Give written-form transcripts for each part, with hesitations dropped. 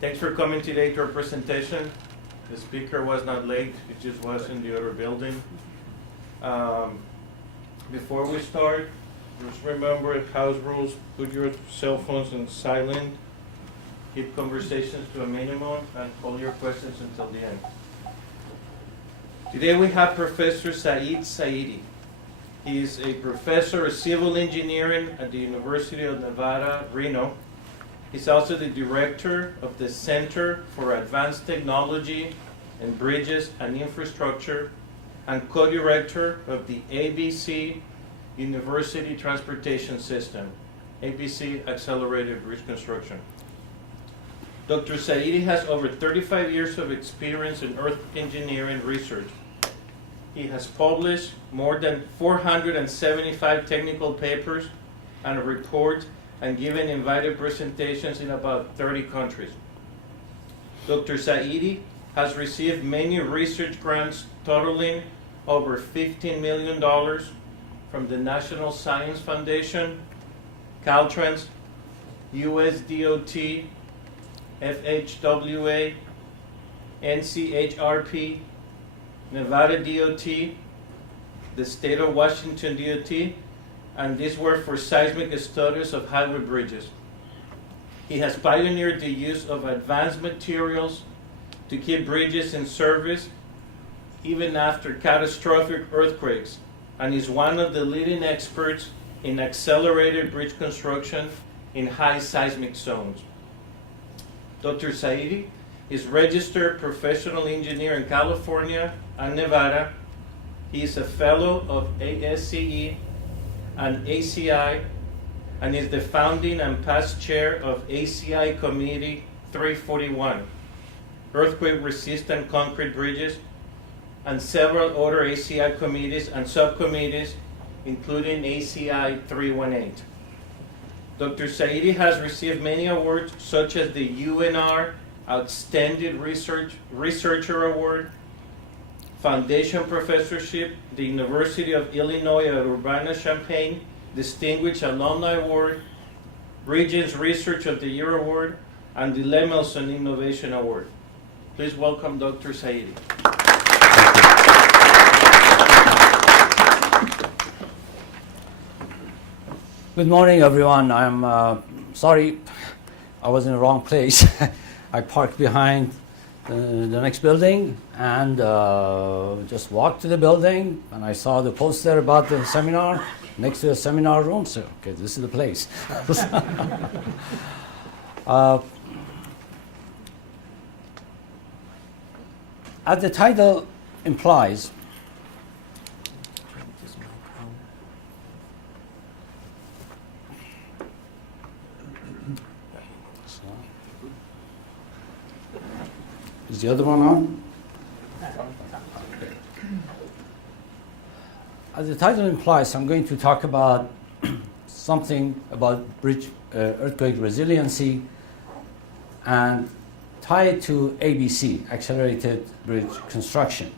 Thanks for coming today to our presentation. The speaker was not late, it just was in the other building. Before we start, just remember house rules, put your cell phones on silent, keep conversations to a minimum, and hold your questions until the end. Today we have Professor Saiidi. He is a professor of civil engineering at the University of Nevada, Reno. He's also the director of the Center for Advanced Technology in Bridges and Infrastructure and co-director of the ABC University Transportation System, ABC Accelerated Bridge Construction. Dr. Saiidi has over 35 years of experience in earth engineering research. He has published more than 475 technical papers and reports and given invited presentations in about 30 countries. Dr. Saiidi has received many research grants totaling over $15 million from the National Science Foundation, Caltrans, US DOT, FHWA, NCHRP, Nevada DOT, the State of Washington DOT, and these were for seismic studies of highway bridges. He has pioneered the use of advanced materials to keep bridges in service even after catastrophic earthquakes, and is one of the leading experts in accelerated bridge construction in high seismic zones. Dr. Saiidi is registered professional engineer in California and Nevada. He is a fellow of ASCE and ACI, and is the founding and past chair of ACI Committee 341, earthquake-resistant concrete bridges, and several other ACI committees and subcommittees, including ACI 318. Dr. Saiidi has received many awards, such as the UNR Outstanding Researcher Award, Foundation Professorship, the University of Illinois at Urbana-Champaign Distinguished Alumni Award, Regents Research of the Year Award, and the Lemelson Innovation Award. Please welcome Dr. Saiidi. Good morning, everyone. I'm sorry I was in the wrong place. I parked behind the next building and just walked to the building, and I saw the poster about the seminar next to the seminar room. So, okay, this is the place. As the title implies, is the other one on? As the title implies, I'm going to talk about something about bridge earthquake resiliency and tie it to ABC, Accelerated Bridge Construction.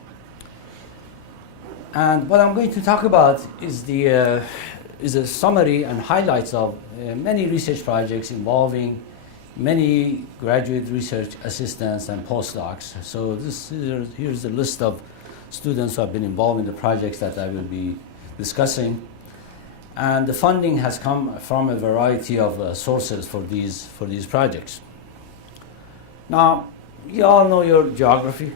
And what I'm going to talk about is a summary and highlights of many research projects involving many graduate research assistants and postdocs. So here's a list of students who have been involved in the projects that I will be discussing. And the funding has come from a variety of sources for these projects. Now, you all know your geography,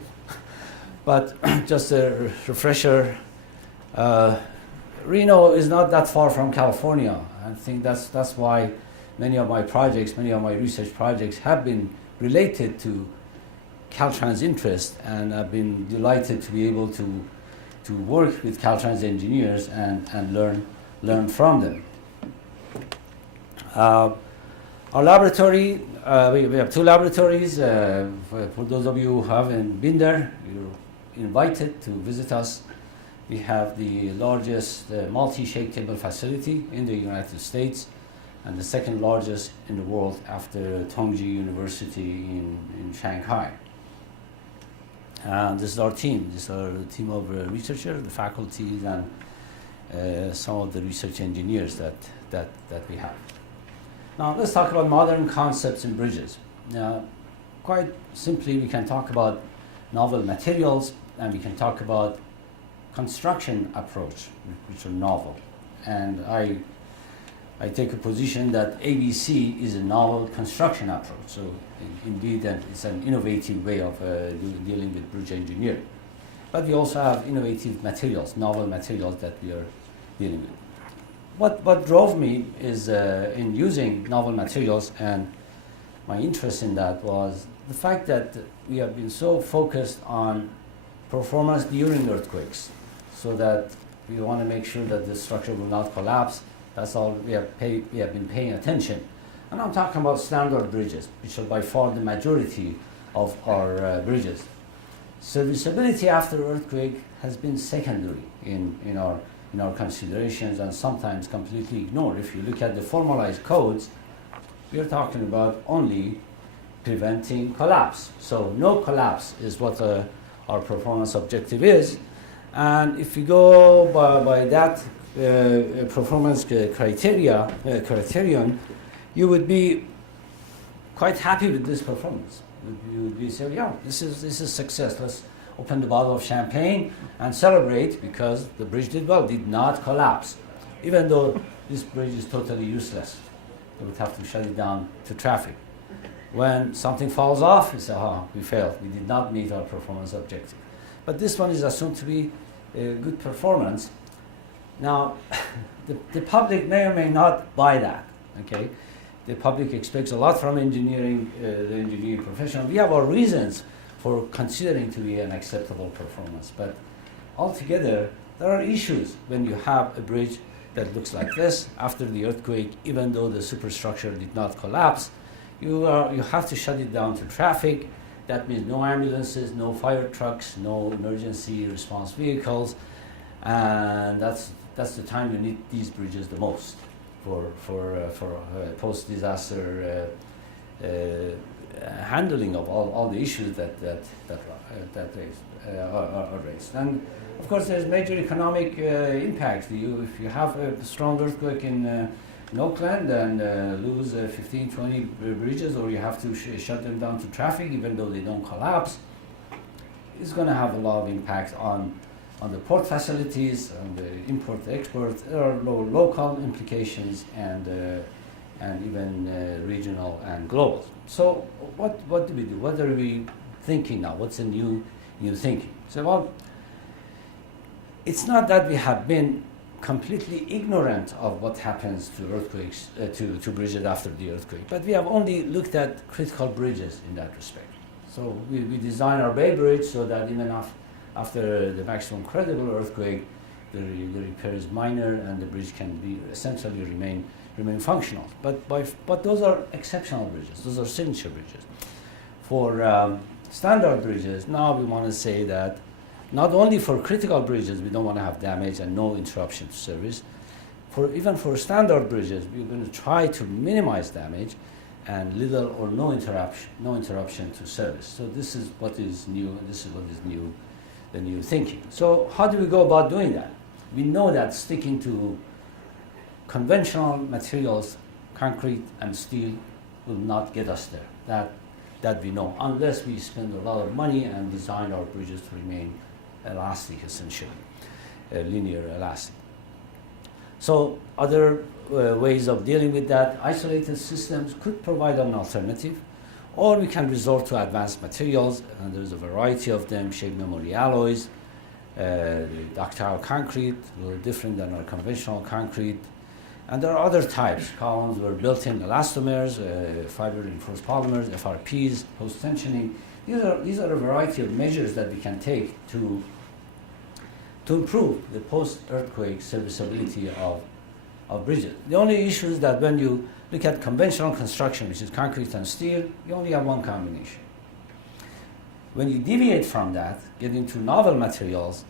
but just a refresher, Reno is not that far from California. I think that's why many of my research projects have been related to Caltrans interest, and I've been delighted to be able to work with Caltrans engineers and learn from them. Our laboratory, we have two laboratories. For those of you who haven't been there, you're invited to visit us. We have the largest multi-shake table facility in the United States, and the second largest in the world after Tongji University in Shanghai. And this is our team. This is our team of researchers, the faculties, and some of the research engineers that we have. Now let's talk about modern concepts in bridges. Now, quite simply, we can talk about novel materials, and we can talk about construction approach, which are novel. And I take a position that ABC is a novel construction approach. So indeed, it's an innovative way of dealing with bridge engineering. But we also have innovative materials, novel materials that we are dealing with. What drove me is in using novel materials, and my interest in that was the fact that we have been so focused on performance during earthquakes, so that we want to make sure that the structure will not collapse. That's all we have been paying attention. And I'm talking about standard bridges, which are by far the majority of our bridges. Serviceability after earthquake has been secondary in our considerations, and sometimes completely ignored. If you look at the formalized codes, we are talking about only preventing collapse. So no collapse is what our performance objective is. And if you go by that performance criterion, you would be quite happy with this performance. You would be saying, yeah, this is success. Let's open the bottle of champagne and celebrate because the bridge did well, did not collapse. Even though this bridge is totally useless. They would have to shut it down to traffic. When something falls off, you say, we failed. We did not meet our performance objective. But this one is assumed to be a good performance. Now, the public may or may not buy that, okay? The public expects a lot from engineering, the engineering profession. We have our reasons for considering to be an acceptable performance. But altogether, there are issues when you have a bridge that looks like this after the earthquake, even though the superstructure did not collapse. You have to shut it down to traffic. That means no ambulances, no fire trucks, no emergency response vehicles, and that's the time you need these bridges the most for post-disaster handling of all the issues that are raised. And of course, there's major economic impact. If you have a strong earthquake in Oakland and lose 15, 20 bridges, or you have to shut them down to traffic even though they don't collapse, it's going to have a lot of impact on the port facilities, on the import-export. There are local implications and even regional and global. So what do we do? What are we thinking now? What's the new thinking? So, well, it's not that we have been completely ignorant of what happens to earthquakes, to bridges after the earthquake, but we have only looked at critical bridges in that respect. So we design our Bay Bridge so that even after the maximum credible earthquake, the repair is minor and the bridge can be essentially remain functional. But those are exceptional bridges. Those are signature bridges. For standard bridges, now we want to say that not only for critical bridges, we don't want to have damage and no interruption to service. Even for standard bridges, we're going to try to minimize damage and little or no interruption to service. So this is what is new. This is what is new, the new thinking. So how do we go about doing that? We know that sticking to conventional materials, concrete and steel, will not get us there. That we know, unless we spend a lot of money and design our bridges to remain elastic, essentially, linear elastic. So other ways of dealing with that, isolated systems could provide an alternative, or we can resort to advanced materials, and there's a variety of them, shape memory alloys, ductile concrete, a little different than our conventional concrete. And there are other types. Columns were built-in elastomers, fiber reinforced polymers, FRPs, post-tensioning. These are a variety of measures that we can take to improve the post-earthquake serviceability of bridges. The only issue is that when you look at conventional construction, which is concrete and steel, you only have one combination. When you deviate from that, get into novel materials,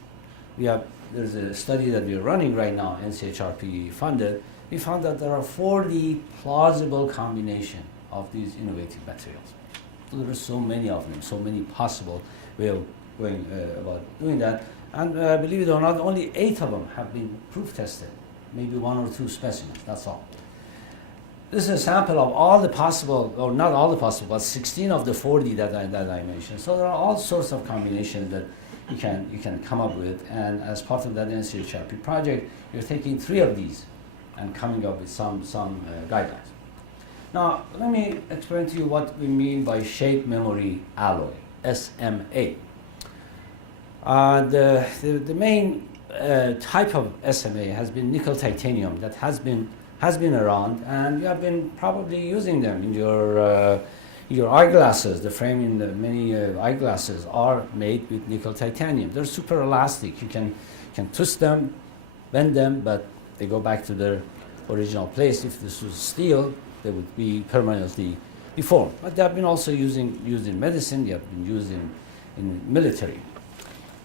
there's a study that we're running right now, NCHRP funded. We found that there are 40 plausible combinations of these innovative materials. So there are so many of them, so many possible ways of going about doing that. And believe it or not, only 8 of them have been proof tested, maybe 1 or 2 specimens, that's all. this is a sample of all the possible, or not all the possible, but 16 of the 40 that I mentioned. So there are all sorts of combinations that you can come up with, and as part of that NCHRP project, you're taking 3 of these and coming up with some guidelines. Now, let me explain to you what we mean by shape memory alloy, SMA. The main type of SMA has been nickel titanium that has been around, and you have been probably using them in your eyeglasses. The frame in many eyeglasses are made with nickel titanium. They're super elastic. You can twist them, bend them, but they go back to their original place. If this was steel, they would be permanently deformed. But they have been also used in medicine. They have been used in military.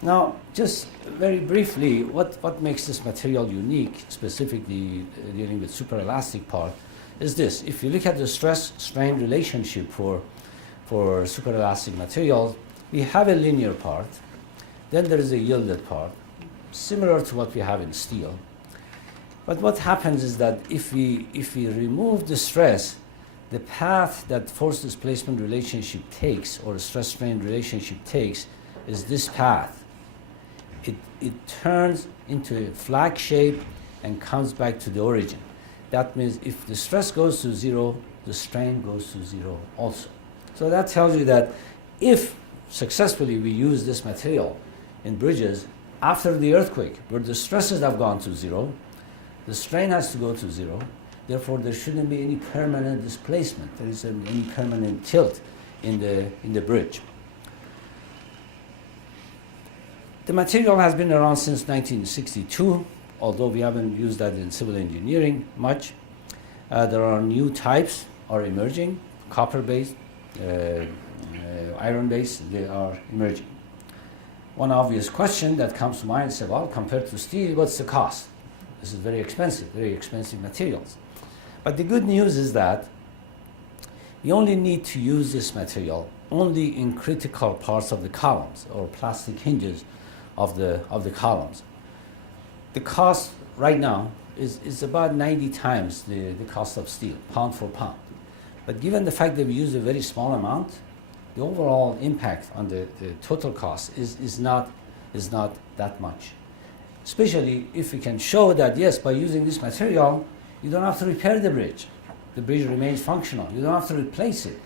Now, just very briefly, what makes this material unique, specifically dealing with superelastic part, is this. If you look at the stress-strain relationship for superelastic materials, we have a linear part, then there is a yielded part, similar to what we have in steel. But what happens is that if we remove the stress, the path that force displacement relationship takes, or stress-strain relationship takes, is this path. It turns into a flag shape and comes back to the origin. That means if the stress goes to 0, the strain goes to 0 also. So that tells you that if successfully we use this material in bridges after the earthquake, where the stresses have gone to 0, the strain has to go to 0, therefore there shouldn't be any permanent displacement. There isn't any permanent tilt in the bridge. The material has been around since 1962, although we haven't used that in civil engineering much. There are new types are emerging, copper-based, iron-based, they are emerging. One obvious question that comes to mind is, well, compared to steel, what's the cost? This is very expensive materials. But the good news is that you only need to use this material only in critical parts of the columns or plastic hinges of the columns. The cost right now is about 90 times the cost of steel, pound for pound. But given the fact that we use a very small amount, the overall impact on the total cost is not that much. Especially if we can show that, yes, by using this material, you don't have to repair the bridge. The bridge remains functional. You don't have to replace it.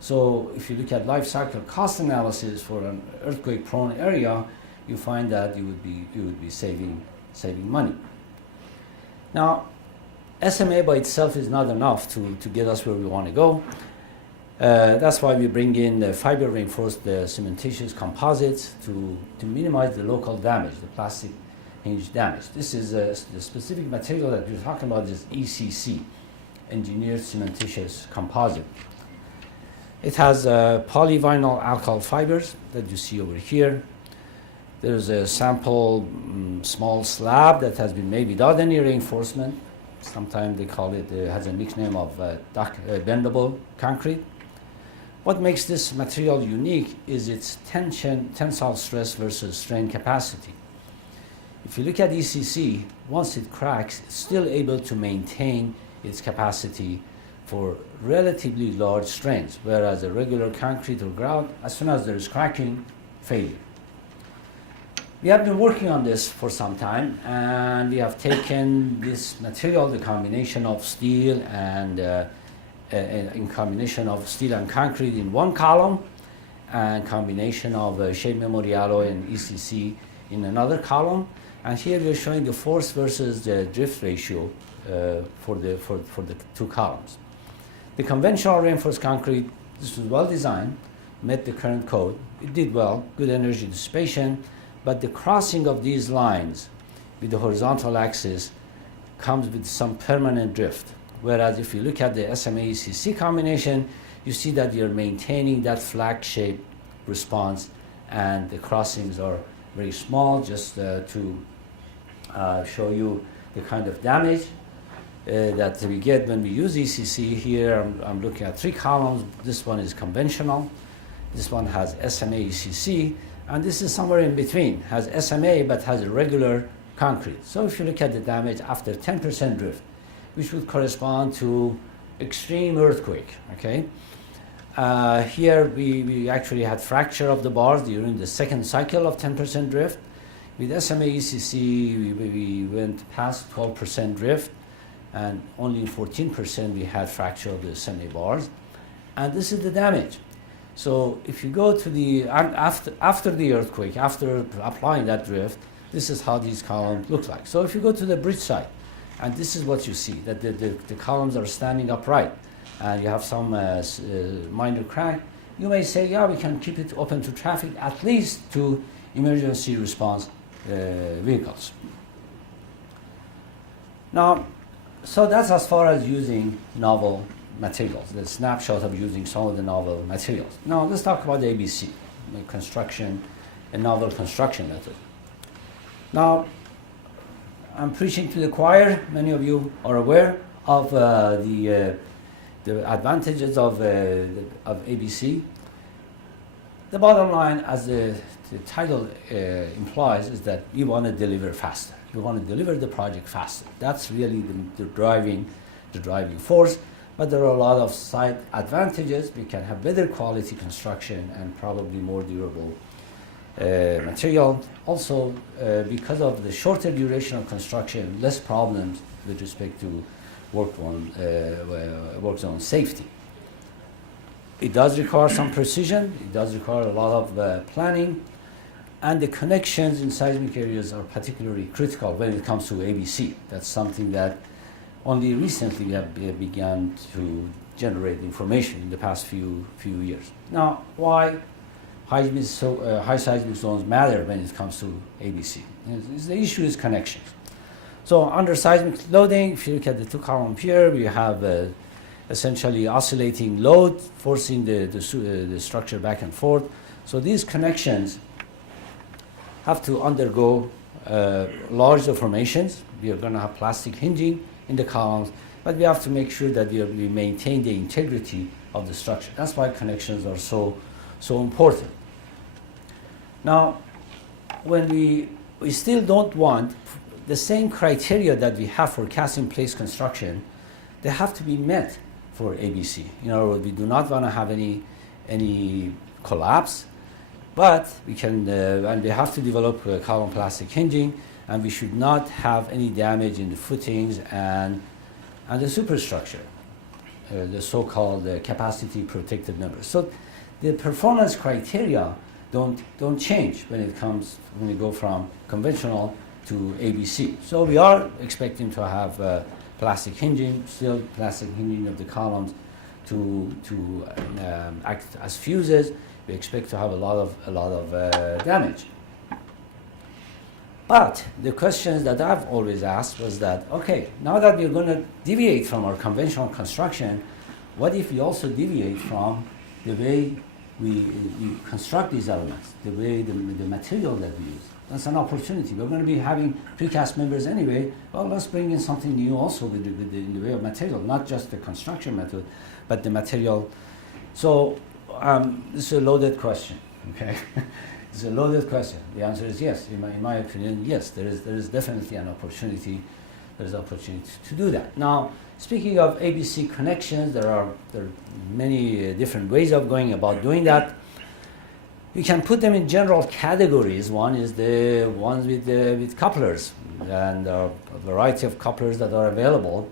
So if you look at life cycle cost analysis for an earthquake-prone area, you find that you would be saving money. Now, SMA by itself is not enough to get us where we want to go. That's why we bring in the fiber reinforced cementitious composites to minimize the local damage, the plastic hinge damage. This is the specific material that we're talking about is ECC, engineered cementitious composite. It has polyvinyl alkyl fibers that you see over here. There's a sample small slab that has been made without any reinforcement. Sometimes they call it, has a nickname of bendable concrete. What makes this material unique is its tensile stress versus strain capacity. If you look at ECC, once it cracks, it's still able to maintain its capacity for relatively large strains, whereas a regular concrete or grout, as soon as there is cracking, failure. We have been working on this for some time, and we have taken this material, the combination of steel and in combination of steel and concrete in one column, and combination of shape memory alloy and ECC in another column. And here we're showing the force versus the drift ratio for the two columns. The conventional reinforced concrete, this was well designed, met the current code. It did well, good energy dissipation, but the crossing of these lines with the horizontal axis comes with some permanent drift. Whereas if you look at the SMA-ECC combination, you see that you're maintaining that flag shape response, and the crossings are very small, just to show you the kind of damage that we get when we use ECC. Here I'm looking at 3 columns. This one is conventional. This one has SMA-ECC. And this is somewhere in between, has SMA but has a regular concrete. So if you look at the damage after 10% drift, which would correspond to extreme earthquake. Okay. Here we actually had fracture of the bars during the second cycle of 10% drift. With SMA ECC, we went past 12% drift, and only 14% we had fracture of the semi bars. And this is the damage. So if you go to the, after the earthquake, after applying that drift, this is how these columns look like. So if you go to the bridge side, and this is what you see, that the columns are standing upright, and you have some minor crack, you may say, yeah, we can keep it open to traffic, at least to emergency response vehicles. Now, so that's as far as using novel materials, the snapshot of using some of the novel materials. Now, let's talk about the ABC, the construction, a novel construction method. Now, I'm preaching to the choir. Many of you are aware of the advantages of ABC. The bottom line, as the title implies, is that we want to deliver faster. We want to deliver the project faster. That's really the driving force. But there are a lot of side advantages. We can have better quality construction and probably more durable material. Also, because of the shorter duration of construction, less problems with respect to work zone safety. It does require some precision. It does require a lot of planning. And the connections in seismic areas are particularly critical when it comes to ABC. That's something that only recently we have begun to generate information in the past few years. Now, why high seismic zones matter when it comes to ABC? The issue is connections. So under seismic loading, if you look at the two columns here, we have essentially oscillating load forcing the structure back and forth. So these connections have to undergo large deformations. We are going to have plastic hinging in the columns, but we have to make sure that we maintain the integrity of the structure. That's why connections are so important. Now, when we still don't want the same criteria that we have for cast-in-place construction, they have to be met for ABC. In other words, we do not want to have any collapse, but we can, and we have to develop column plastic hinging, and we should not have any damage in the footings and the superstructure, the so-called capacity protected members. So the performance criteria don't change when we go from conventional to ABC. So we are expecting to have plastic hinging, still plastic hinging of the columns to act as fuses. We expect to have a lot of damage. But the questions that I've always asked was that, okay, now that we're going to deviate from our conventional construction, what if we also deviate from the way we construct these elements, the way the material that we use? That's an opportunity. We're going to be having precast members anyway. Well, let's bring in something new also in the way of material, not just the construction method, but the material. So this is a loaded question, okay? It's a loaded question. The answer is yes. In my opinion, yes. There is definitely an opportunity. There's opportunity to do that. Now, speaking of ABC connections, there are many different ways of going about doing that. We can put them in general categories. One is the ones with couplers, and there are a variety of couplers that are available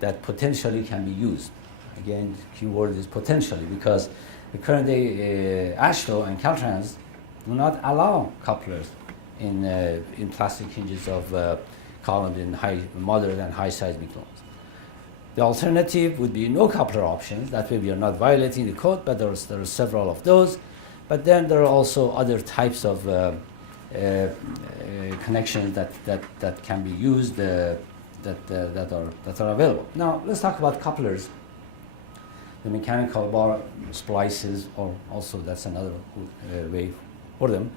that potentially can be used. Again, the key word is potentially, because the current day AASHTO and Caltrans do not allow couplers in plastic hinges of columns in moderate and high seismic zones. The alternative would be no coupler options. That way we are not violating the code, but there are several of those. But then there are also other types of connections that can be used that are available. Now let's talk about couplers. The mechanical bar splices, or also that's another way for them.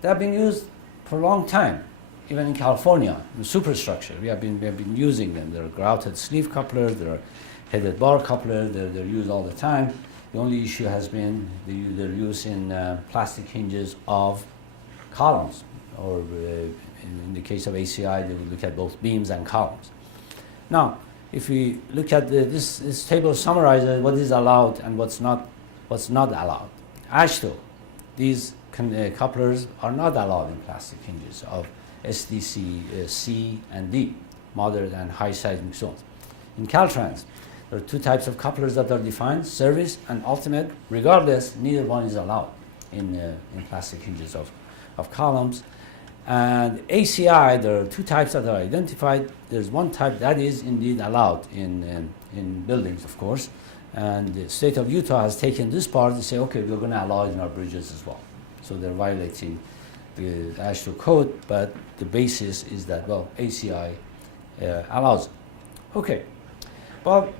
They have been used for a long time, even in California, in superstructure. We have been using them. There are grouted sleeve couplers, there are headed bar couplers, they're used all the time. The only issue has been their use in plastic hinges of columns, or in the case of ACI, they would look at both beams and columns. Now, if we look at this table summarizes what is allowed and what's not allowed. Ashto, these couplers are not allowed in plastic hinges of SDC C and D, moderate and high seismic zones. In Caltrans, there are two types of couplers that are defined, service and ultimate. Regardless, neither one is allowed in plastic hinges of columns. And ACI, there are two types that are identified. There's one type that is indeed allowed in buildings, of course. And the state of Utah has taken this part and say, okay, we're going to allow it in our bridges as well. So they're violating the AASHTO code, but the basis is that, well, ACI allows it. Okay. Well,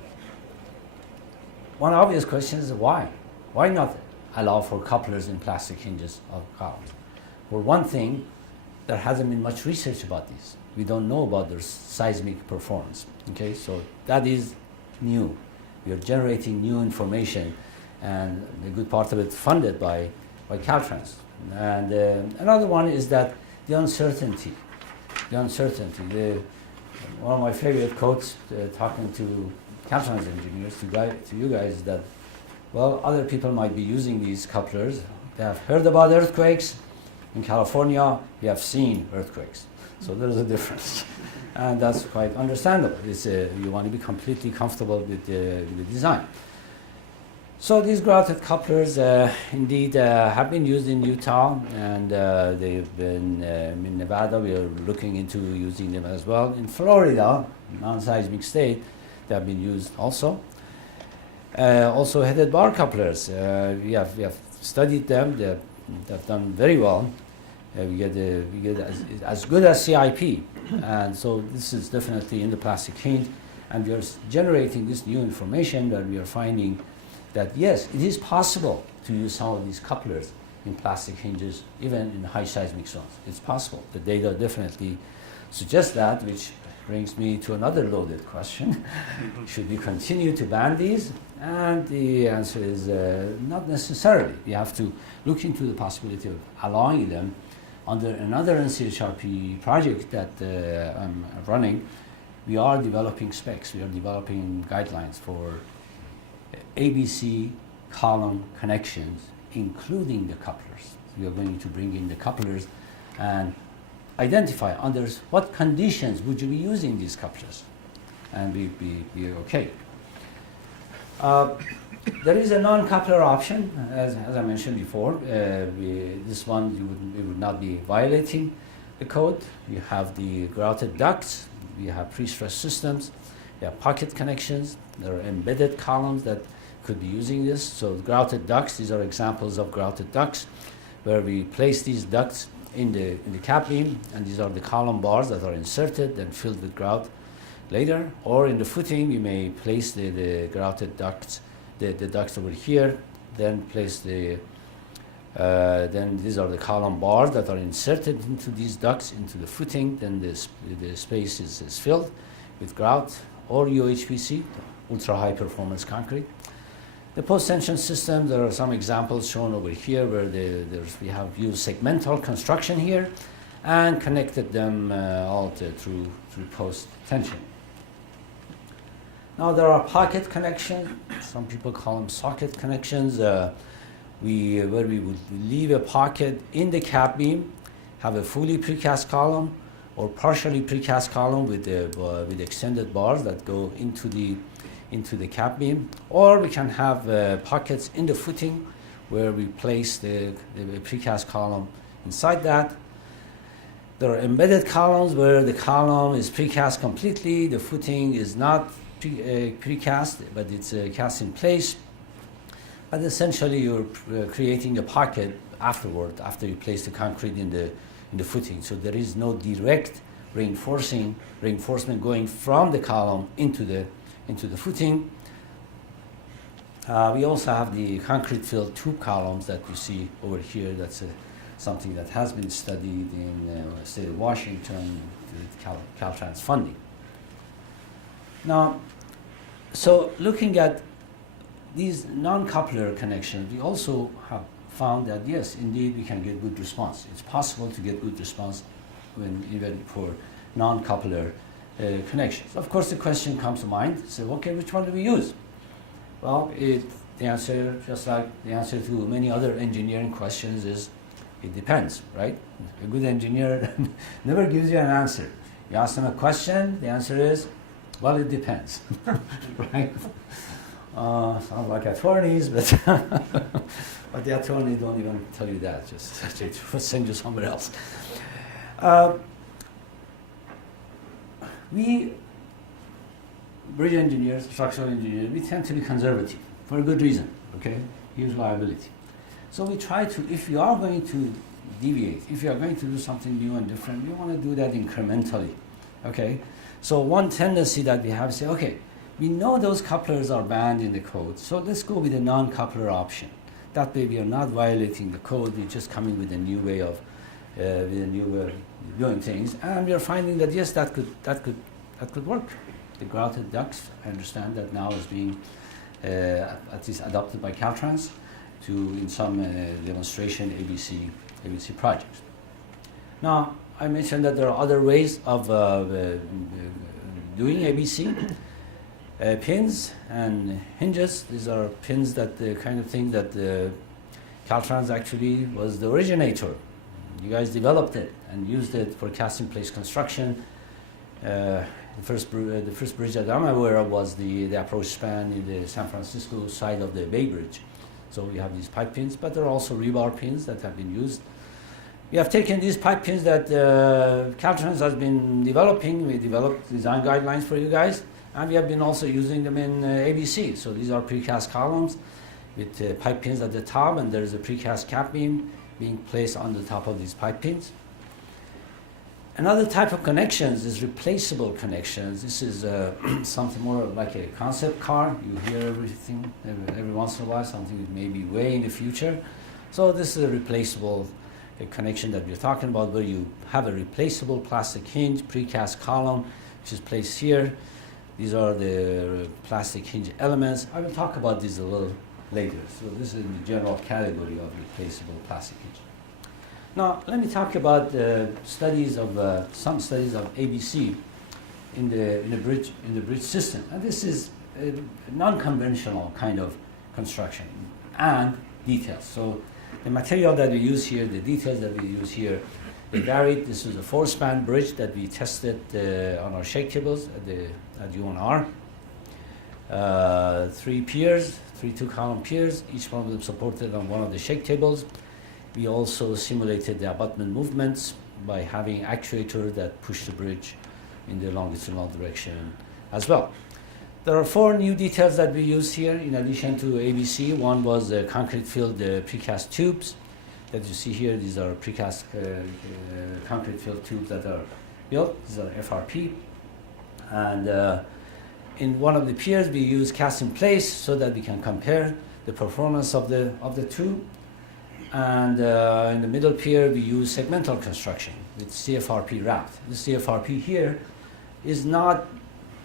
one obvious question is why? Why not allow for couplers in plastic hinges of columns? For one thing, there hasn't been much research about this. We don't know about their seismic performance. Okay, so that is new. We are generating new information, and the good part of it funded by Caltrans. And another one is that the uncertainty. The uncertainty. One of my favorite quotes talking to Caltrans engineers, to you guys, is that, well, other people might be using these couplers. They have heard about earthquakes. In California, we have seen earthquakes. So there's a difference. And that's quite understandable. You want to be completely comfortable with the design. So these grouted couplers indeed have been used in Utah, and they've been in Nevada. We are looking into using them as well. In Florida, non-seismic state, they have been used also. Also headed bar couplers. We have studied them. They've done very well. We get as good as CIP, and so this is definitely in the plastic hinge, and we are generating this new information that we are finding that yes, it is possible to use some of these couplers in plastic hinges, even in high seismic zones. It's possible. The data definitely suggests that, which brings me to another loaded question. Should we continue to ban these? And the answer is not necessarily. We have to look into the possibility of allowing them under another NCHRP project that I'm running. We are developing specs. We are developing guidelines for ABC column connections, including the couplers. We are going to bring in the couplers and identify under what conditions would you be using these couplers, and be okay. There is a non-coupler option, as I mentioned before. This one we would not be violating the code. We have the grouted ducts. We have pre-stressed systems. We have pocket connections. There are embedded columns that could be using this. So grouted ducts, these are examples of grouted ducts, where we place these ducts in the cap beam, and these are the column bars that are inserted and filled with grout later. Or in the footing, you may place the grouted ducts, the ducts over here, then place then these are the column bars that are inserted into these ducts, into the footing, then the space is filled with grout or UHPC, ultra high performance concrete. The post-tension system, there are some examples shown over here where we have used segmental construction here and connected them all through post-tension. Now there are pocket connections. Some people call them socket connections. Where we would leave a pocket in the cap beam, have a fully precast column or partially precast column with extended bars that go into the cap beam, or we can have pockets in the footing where we place the precast column inside that. There are embedded columns where the column is precast completely, the footing is not precast, but it's cast in place. But essentially, you're creating a pocket afterward, after you place the concrete in the footing. So there is no direct reinforcement going from the column into the footing. We also have the concrete-filled tube columns that you see over here. That's something that has been studied in the state of Washington with Caltrans funding. Now, so looking at these non-coupler connections, we also have found that yes, indeed, we can get good response. It's possible to get good response even for non-coupler connections. Of course, the question comes to mind, so okay, which one do we use? Well, the answer, just like the answer to many other engineering questions, is it depends, right? A good engineer never gives you an answer. You ask them a question, the answer is, well, it depends, right? Sound like attorneys, but but the attorneys don't even tell you that. Just they send you somewhere else. We bridge engineers, structural engineers, we tend to be conservative for a good reason. Okay, huge liability. So we try to, if you are going to deviate, if you are going to do something new and different, we want to do that incrementally. Okay, so one tendency that we have is say, okay, we know those couplers are banned in the code, so let's go with a non-coupler option. That way we are not violating the code, we're just coming with a new way of doing things, and we are finding that yes, that could work. The grouted ducts, I understand that now is being at least adopted by Caltrans to in some demonstration ABC projects. Now, I mentioned that there are other ways of doing ABC. Pins and hinges, these are pins that the kind of thing that Caltrans actually was the originator. You guys developed it and used it for cast-in-place construction. The first bridge that I'm aware of was the approach span in the San Francisco side of the Bay Bridge. So we have these pipe pins, but there are also rebar pins that have been used. We have taken these pipe pins that Caltrans has been developing. We developed design guidelines for you guys, and we have been also using them in ABC. So these are precast columns with pipe pins at the top, and there is a precast cap beam being placed on the top of these pipe pins. Another type of connections is replaceable connections. This is something more like a concept car. You hear everything every once in a while, something that may be way in the future. So this is a replaceable connection that we're talking about, where you have a replaceable plastic hinge, precast column, which is placed here. These are the plastic hinge elements. I will talk about these a little later. So this is in the general category of replaceable plastic hinge. Now, let me talk about studies of some studies of ABC in the bridge system. And this is a non-conventional kind of construction and details. So the material that we use here, the details that we use here, they varied. This is a 4-span bridge that we tested on our shake tables at UNR. 3 piers, 3 2-column piers, each one of them supported on one of the shake tables. We also simulated the abutment movements by having actuators that push the bridge in the longitudinal direction as well. There are 4 new details that we use here in addition to ABC. One was the concrete-filled precast tubes that you see here. These are precast concrete-filled tubes that are built. These are FRP. And in one of the piers, we use cast in place so that we can compare the performance of the tube. And in the middle pier, we use segmental construction with CFRP wrapped. The CFRP here is not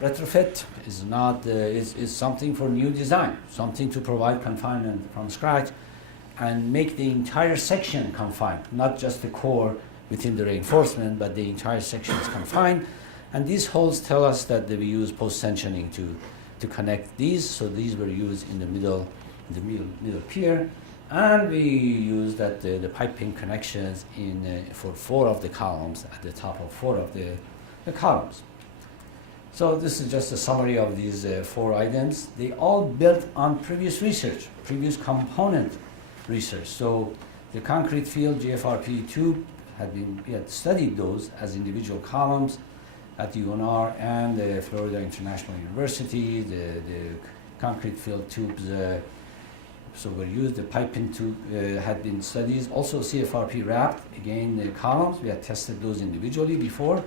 retrofit, is something for new design, something to provide confinement from scratch and make the entire section confined, not just the core within the reinforcement, but the entire section is confined. And these holes tell us that we use post-tensioning to connect these. So these were used in the middle pier. And we use that the pipe pin connections for 4 of the columns at the top of 4 of the columns. So this is just a summary of these 4 items. They all built on previous research, previous component research. So the concrete field GFRP tube we had studied those as individual columns at UNR and Florida International University. The concrete filled tubes so were used. The pipe pin tube had been studied. Also CFRP wrapped, again the columns. We had tested those individually before.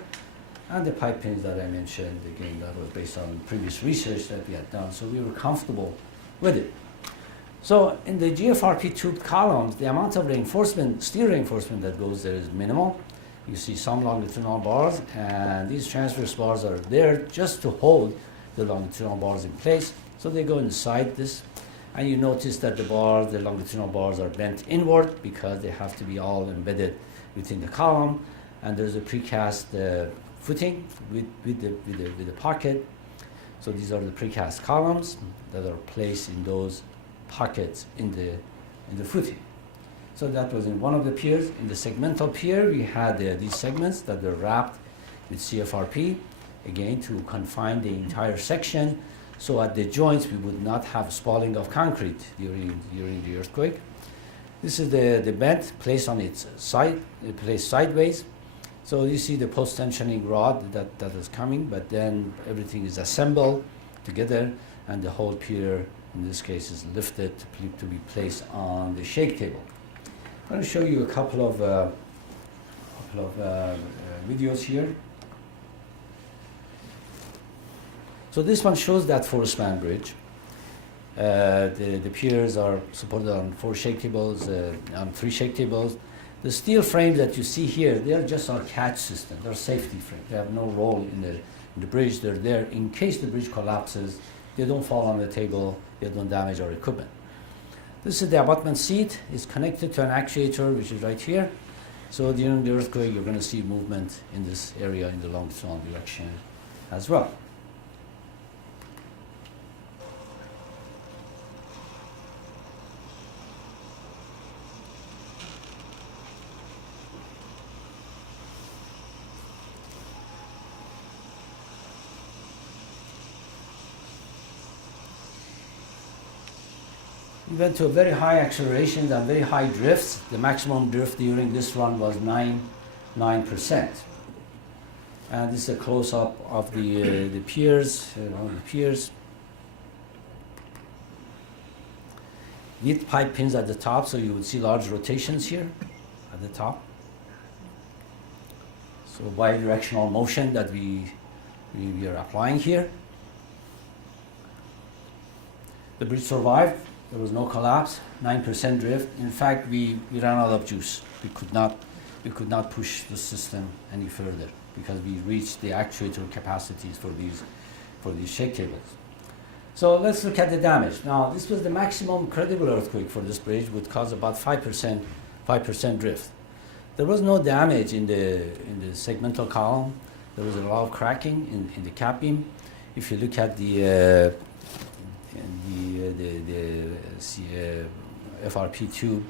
And the pipe pins that I mentioned, again, that was based on previous research that we had done. So we were comfortable with it. So in the GFRP tube columns, the amount of reinforcement, steel reinforcement that goes there is minimal. You see some longitudinal bars, and these transverse bars are there just to hold the longitudinal bars in place. So they go inside this. And you notice that the longitudinal bars are bent inward because they have to be all embedded within the column. And there's a precast footing with the pocket. So these are the precast columns that are placed in those pockets in the footing. So that was in one of the piers. In the segmental pier, we had these segments that were wrapped with CFRP, again to confine the entire section, so at the joints we would not have spalling of concrete during the earthquake. This is the bed placed on its side, placed sideways. So you see the post-tensioning rod that is coming, but then everything is assembled together, and the whole pier, in this case, is lifted to be placed on the shake table. I'm going to show you a couple of videos here. So this one shows that 4-span bridge. The piers are supported on 4 shake tables, on 3 shake tables. The steel frames that you see here, they are just our catch system. They're safety frames. They have no role in the bridge. They're there in case the bridge collapses. They don't fall on the table. They don't damage our equipment. This is the abutment seat. It's connected to an actuator, which is right here. So during the earthquake, you're going to see movement in this area in the longitudinal direction as well. We went to a very high acceleration and very high drifts. The maximum drift during this run was 9%. And this is a close-up of the piers, the piers. With pipe pins at the top, so you would see large rotations here at the top. So bidirectional motion that we are applying here. The bridge survived. There was no collapse, 9% drift. In fact, we ran out of juice. We could not push the system any further because we reached the actuator capacities for these shake tables. So let's look at the damage. Now, this was the maximum credible earthquake for this bridge, would cause about 5% drift. There was no damage in the segmental column. There was a lot of cracking in the cap beam. If you look at the FRP tube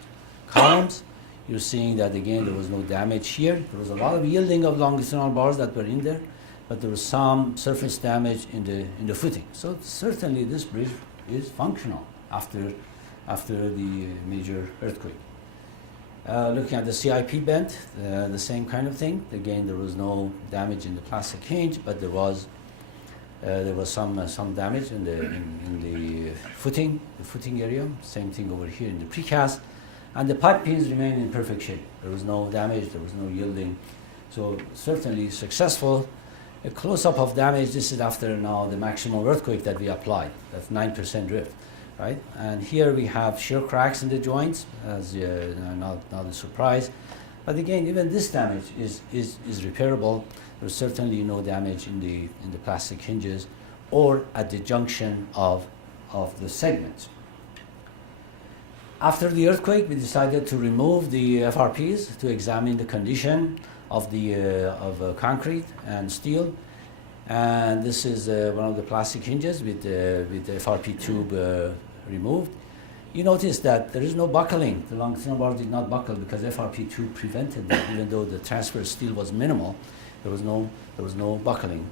columns, you're seeing that again there was no damage here. There was a lot of yielding of longitudinal bars that were in there, but there was some surface damage in the footing. So certainly this bridge is functional after the major earthquake. Looking at the CIP bend, the same kind of thing. Again, there was no damage in the plastic hinge, but there was some damage in the footing area. Same thing over here in the precast, and the pipe pins remain in perfect shape. There was no damage. There was no yielding. So certainly successful. A close-up of damage. This is after now the maximum earthquake that we applied. That's 9% drift, right? And here we have shear cracks in the joints, as not a surprise. But again, even this damage is repairable. There's certainly no damage in the plastic hinges or at the junction of the segments. After the earthquake, we decided to remove the FRPs to examine the condition of concrete and steel. And this is one of the plastic hinges with the FRP tube removed. You notice that there is no buckling. The longitudinal bar did not buckle because FRP tube prevented that, even though the transfer steel was minimal. There was no buckling.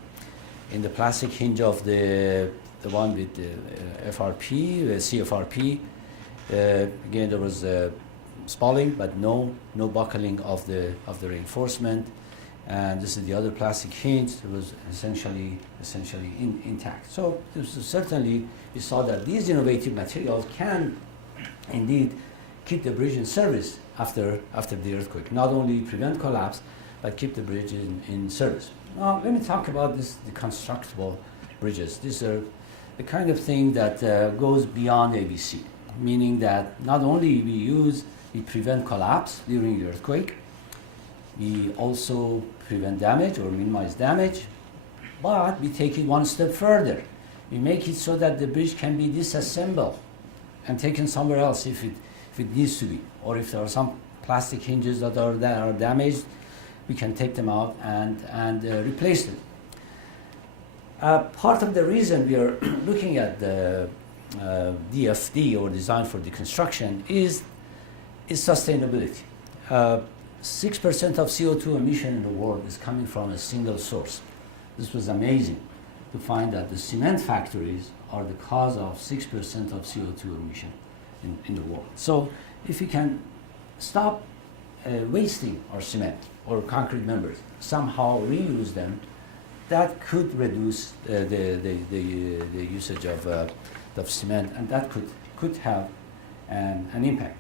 In the plastic hinge of the one with the FRP, the CFRP, again there was spalling, but no buckling of the reinforcement. And this is the other plastic hinge. It was essentially intact. So this is certainly we saw that these innovative materials can indeed keep the bridge in service after the earthquake. Not only prevent collapse, but keep the bridge in service. Now, let me talk about the deconstructible bridges. These are the kind of thing that goes beyond ABC, meaning that not only we prevent collapse during the earthquake, we also prevent damage or minimize damage, but we take it one step further. We make it so that the bridge can be disassembled and taken somewhere else if it needs to be, or if there are some plastic hinges that are damaged, we can take them out and replace them. Part of the reason we are looking at the DFD, or design for deconstruction, is sustainability. 6% of CO2 emission in the world is coming from a single source. This was amazing to find that the cement factories are the cause of 6% of CO2 emission in the world. So if we can stop wasting our cement or concrete members, somehow reuse them, that could reduce the usage of cement, and that could have an impact.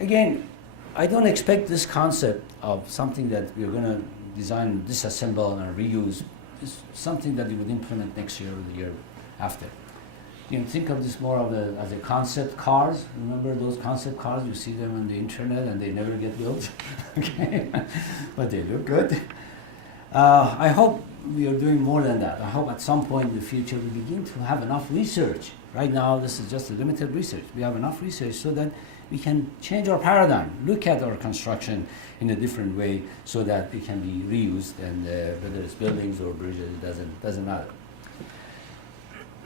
Again, I don't expect this concept of something that we're going to design, disassemble, and reuse is something that we would implement next year or the year after. You can think of this more as a concept cars. Remember those concept cars? You see them on the internet and they never get built. Okay, but they look good. I hope we are doing more than that. I hope at some point in the future we begin to have enough research. Right now, this is just a limited research. We have enough research so that we can change our paradigm, look at our construction in a different way so that it can be reused, and whether it's buildings or bridges, it doesn't matter.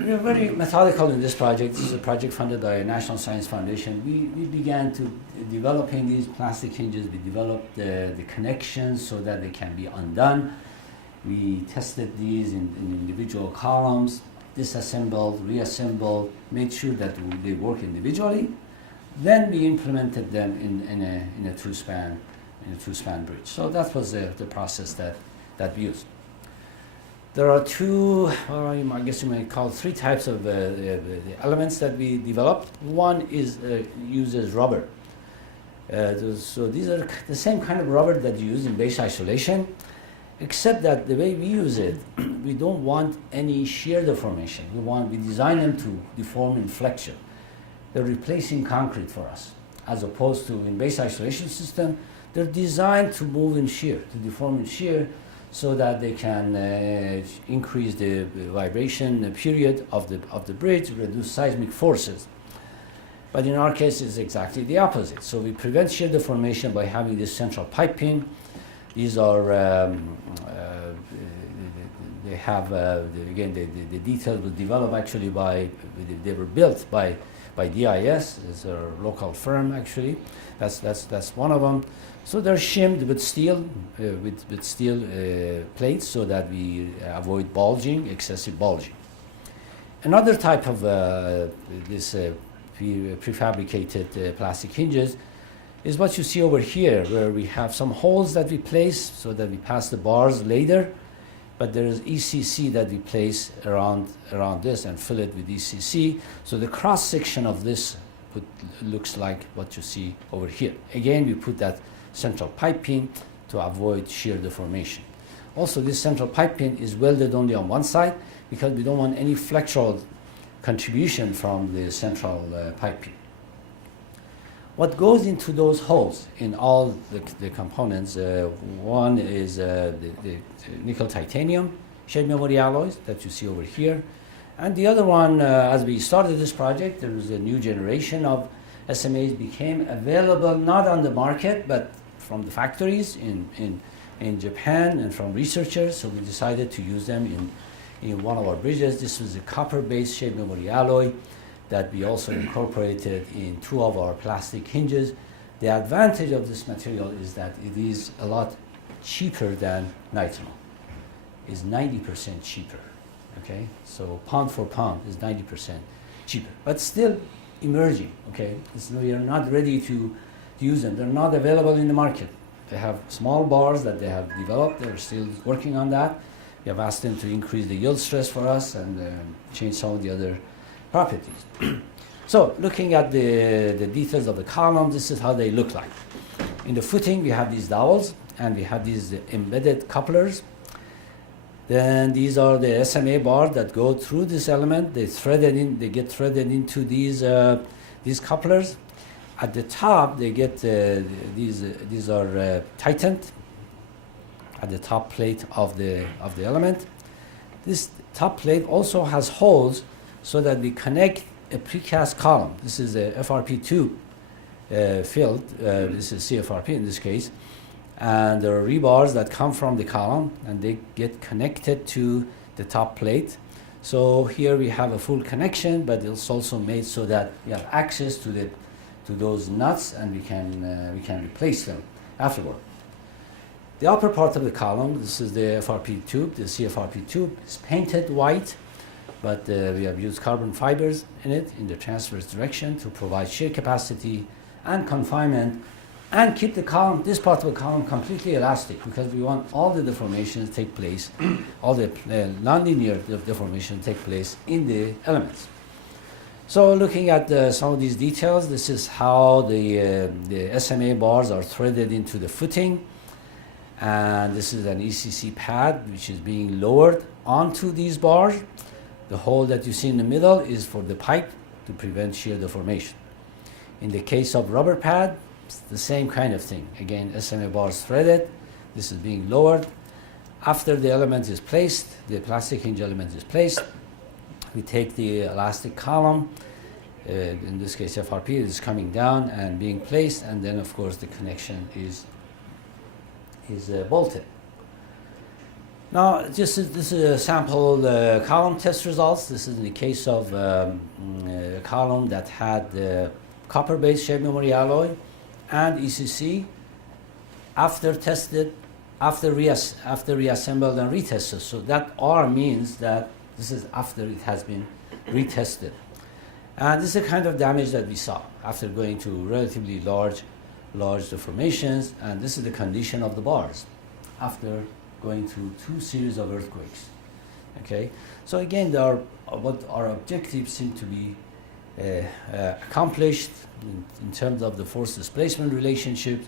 We are very methodical in this project. This is a project funded by a National Science Foundation. We began to developing these plastic hinges. We developed the connections so that they can be undone. We tested these in individual columns, disassembled, reassembled, made sure that they work individually. Then we implemented them in a two-span bridge. So that was the process that we used. There are two, or I guess you might call three types of the elements that we developed. One is uses rubber. So these are the same kind of rubber that you use in base isolation, except that the way we use it, we don't want any shear deformation. We design them to deform in flexion. They're replacing concrete for us, as opposed to in base isolation system, they're designed to move in shear, to deform in shear, so that they can increase the vibration period of the bridge, reduce seismic forces. But in our case, it's exactly the opposite. So we prevent shear deformation by having this central piping. These are, they have, again, the details were developed actually they were built by DIS, is our local firm actually. That's one of them. So they're shimmed with steel, with steel plates, so that we avoid bulging, excessive bulging. Another type of this prefabricated plastic hinges is what you see over here, where we have some holes that we place so that we pass the bars later, but there is ECC that we place around this and fill it with ECC. So the cross section of this looks like what you see over here. Again, we put that central piping to avoid shear deformation. Also, this central piping is welded only on one side because we don't want any flexural contribution from the central piping. What goes into those holes in all the components, one is the nickel titanium shape memory alloys that you see over here. And the other one, as we started this project, there was a new generation of SMAs became available, not on the market, but from the factories in Japan and from researchers. So we decided to use them in one of our bridges. This was a copper-based shape memory alloy that we also incorporated in two of our plastic hinges. The advantage of this material is that it is a lot cheaper than nitinol. It's 90% cheaper. Okay, so pound for pound is 90% cheaper, but still emerging. Okay, we are not ready to use them. They're not available in the market. They have small bars that they have developed. They're still working on that. We have asked them to increase the yield stress for us and change some of the other properties. So looking at the details of the column, this is how they look like. In the footing, we have these dowels, and we have these embedded couplers. Then these are the SMA bars that go through this element. They get threaded into these couplers. At the top, they get these are tightened at the top plate of the element. This top plate also has holes so that we connect a precast column. This is a FRP2 filled. This is CFRP in this case. And there are rebars that come from the column, and they get connected to the top plate. So here we have a full connection, but it's also made so that we have access to those nuts, and we can replace them afterward. The upper part of the column, this is the FRP tube, the CFRP tube. It's painted white, but we have used carbon fibers in it in the transverse direction to provide shear capacity and confinement, and keep the column, this part of the column, completely elastic, because we want all the deformations to take place, all the nonlinear deformation to take place in the elements. So looking at some of these details, this is how the SMA bars are threaded into the footing. And this is an ECC pad which is being lowered onto these bars. The hole that you see in the middle is for the pipe to prevent shear deformation. In the case of rubber pad, it's the same kind of thing. Again, SMA bars threaded. This is being lowered. After the element is placed, the plastic hinge element is placed, we take the elastic column, in this case FRP, is coming down and being placed, and then of course the connection is bolted. Now, this is a sample column test results. This is in the case of a column that had copper-based shape memory alloy and ECC. After tested, after reassembled and retested. So that R means that this is after it has been retested. And this is the kind of damage that we saw after going to relatively large deformations, and this is the condition of the bars after going through 2 series of earthquakes. Okay, so again, what our objectives seem to be accomplished in terms of the force displacement relationship.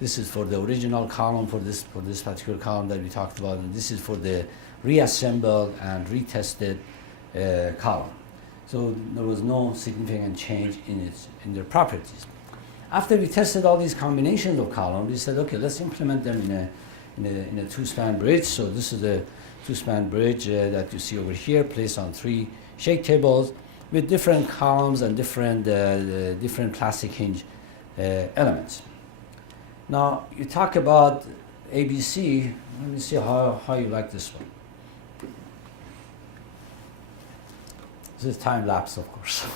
This is for the original column, for this particular column that we talked about, and this is for the reassembled and retested column. So there was no significant change in their properties. After we tested all these combinations of columns, we said, okay, let's implement them in a two-span bridge. So this is a two-span bridge that you see over here, placed on 3 shake tables with different columns and different plastic hinge elements. Now, you talk about ABC. Let me see how you like this one. This is time lapse, of course.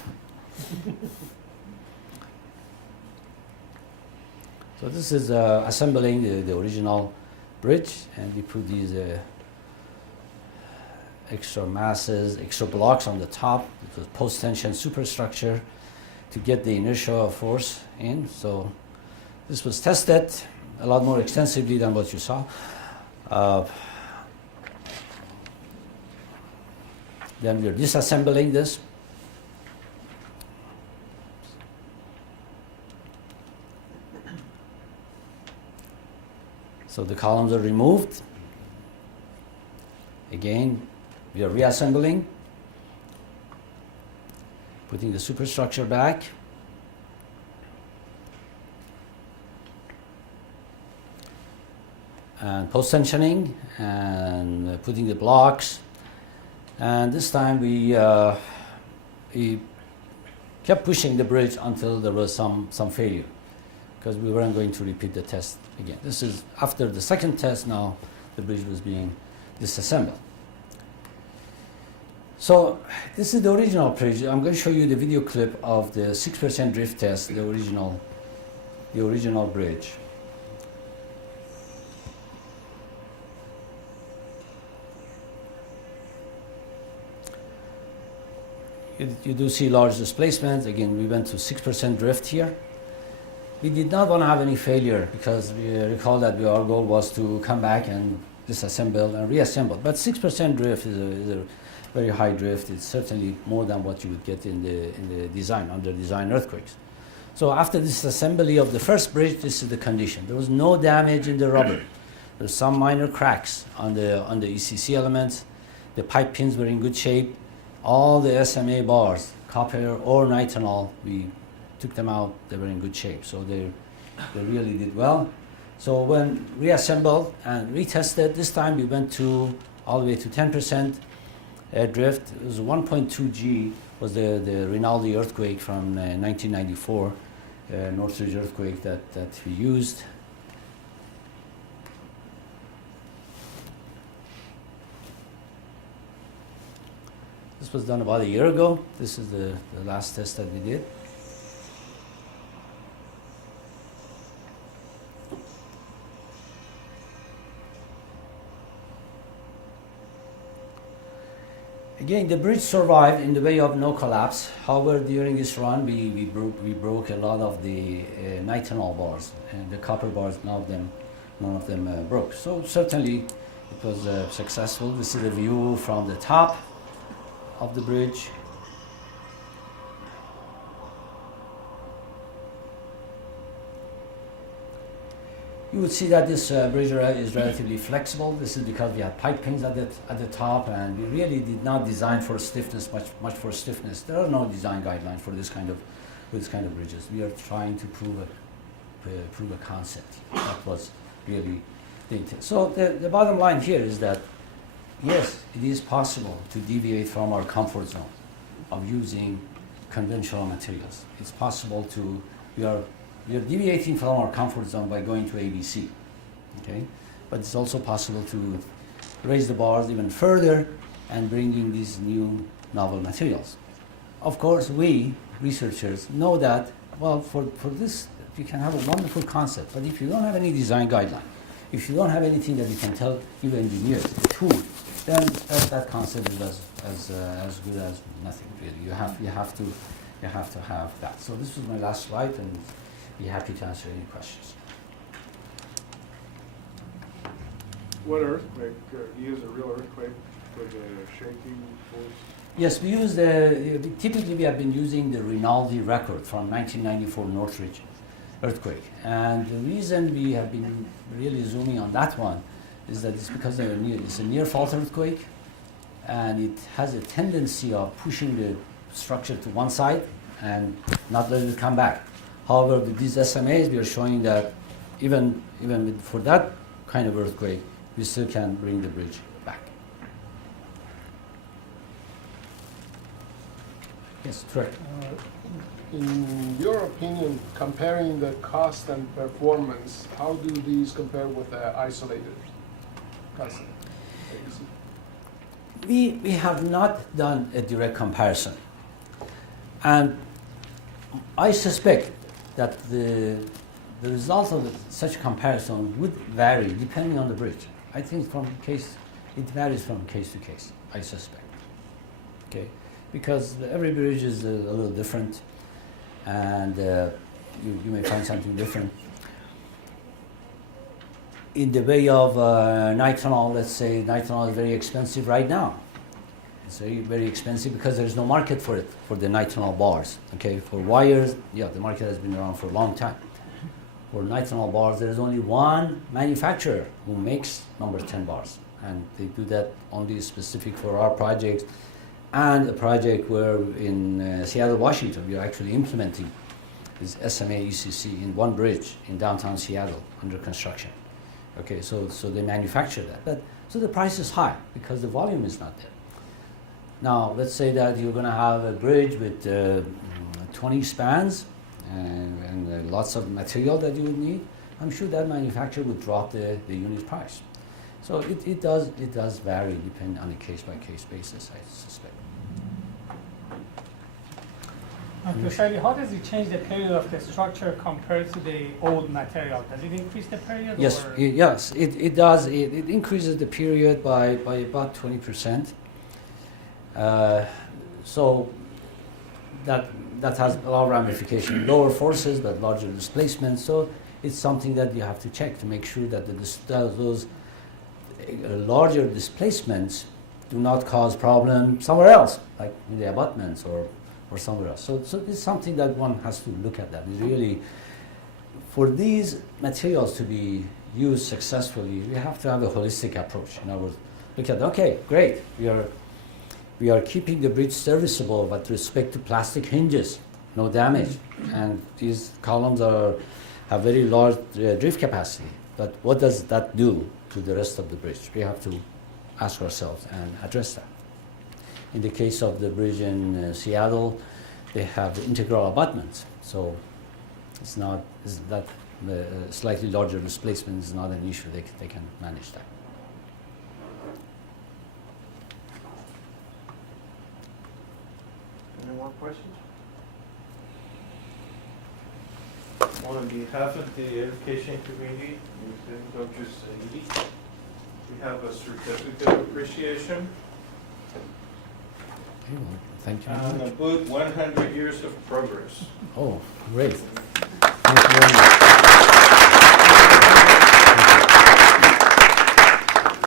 So this is assembling the original bridge, and we put these extra masses, extra blocks on the top, with post-tension superstructure to get the inertial force in. So this was tested a lot more extensively than what you saw. Then we're disassembling this. So the columns are removed. Again, we are reassembling, putting the superstructure back. And post-tensioning and putting the blocks. And this time we kept pushing the bridge until there was some failure, because we weren't going to repeat the test again. This is after the second test. Now the bridge was being disassembled. So this is the original bridge. I'm going to show you the video clip of the 6% drift test, the original bridge. You do see large displacements. Again, we went to 6% drift here. We did not want to have any failure, because we recall that our goal was to come back and disassemble and reassemble. But 6% drift is a very high drift. It's certainly more than what you would get in the design, under design earthquakes. So after disassembly of the first bridge, this is the condition. There was no damage in the rubber. There's some minor cracks on the ECC elements. The pipe pins were in good shape. All the SMA bars, copper or nitinol, we took them out. They were in good shape, so they really did well. So when reassembled and retested, this time we went all the way to 10% drift. It was 1.2 G was the Rinaldi earthquake from 1994, Northridge earthquake that we used. was done about a year ago. This is the last test that we did. Again, the bridge survived in the way of no collapse. However, during this run, we broke a lot of the nitinol bars, and the copper bars, none of them broke. So certainly, it was successful. This is a view from the top of the bridge. You would see that this bridge is relatively flexible. This is because we had pipings at the top, and we really did not design for stiffness, much for stiffness. There are no design guidelines for this kind of bridges. We are trying to prove a concept. That was really the intent. So the bottom line here is that yes, it is possible to deviate from our comfort zone of using conventional materials. It's possible to we are deviating from our comfort zone by going to ABC, okay? But it's also possible to raise the bars even further and bringing these new novel materials. Of course, we researchers know that, well, for this, you can have a wonderful concept, but if you don't have any design guideline, if you don't have anything that you can tell you engineers, a tool, then that concept is as good as nothing, really. You have to have that. So this was my last slide, and be happy to answer any questions. What earthquake? You use a real earthquake for the shaking force? Yes, we use typically we have been using the Rinaldi record from 1994 Northridge earthquake. And the reason we have been really zooming on that one is that it's because it's a near fault earthquake, and it has a tendency of pushing the structure to one side and not letting it come back. However, with these SMAs, we are showing that even for that kind of earthquake, we still can bring the bridge back. Yes, correct. In your opinion, comparing the cost and performance, how do these compare with the isolated concept? We have not done a direct comparison. And I suspect that the result of such comparison would vary depending on the bridge. I think it varies from case to case, I suspect. Okay, because every bridge is a little different, and you may find something different. In the way of nitinol, let's say nitinol is very expensive right now. It's very, very expensive because there's no market for it, for the nitinol bars. Okay, for wires, yeah, the market has been around for a long time. For nitinol bars, there is only one manufacturer who makes number 10 bars, and they do that only specific for our projects and a project where in Seattle, Washington, we are actually implementing this SMA ECC in one bridge in downtown Seattle under construction. Okay, so they manufacture that, but so the price is high because the volume is not there. Now, let's say that you're going to have a bridge with 20 spans and lots of material that you would need. I'm sure that manufacturer would drop the unit price. So it does vary depending on a case-by-case basis, I suspect. Saiidi, how does it change the period of the structure compared to the old material? Does it increase the period? Yes, or? yes, it does. It increases the period by about 20%. So that has a lot of ramification. Lower forces, but larger displacement. So it's something that you have to check to make sure that those larger displacements do not cause problem somewhere else, like in the abutments or somewhere else. So it's something that one has to look at. That is really, for these materials to be used successfully, we have to have a holistic approach. In other words, look at, okay, great, we are keeping the bridge serviceable with respect to plastic hinges, no damage, and these columns have very large drift capacity. But what does that do to the rest of the bridge? We have to ask ourselves and address that. In the case of the bridge in Seattle, they have the integral abutments, so slightly larger displacement is not an issue. They can manage that. Any more questions? Well, on behalf of the education community, we thank Dr. Saiidi. We have a certificate of appreciation Thank you very and much. a book, 100 Years of Progress. Oh, great. Thank you very much.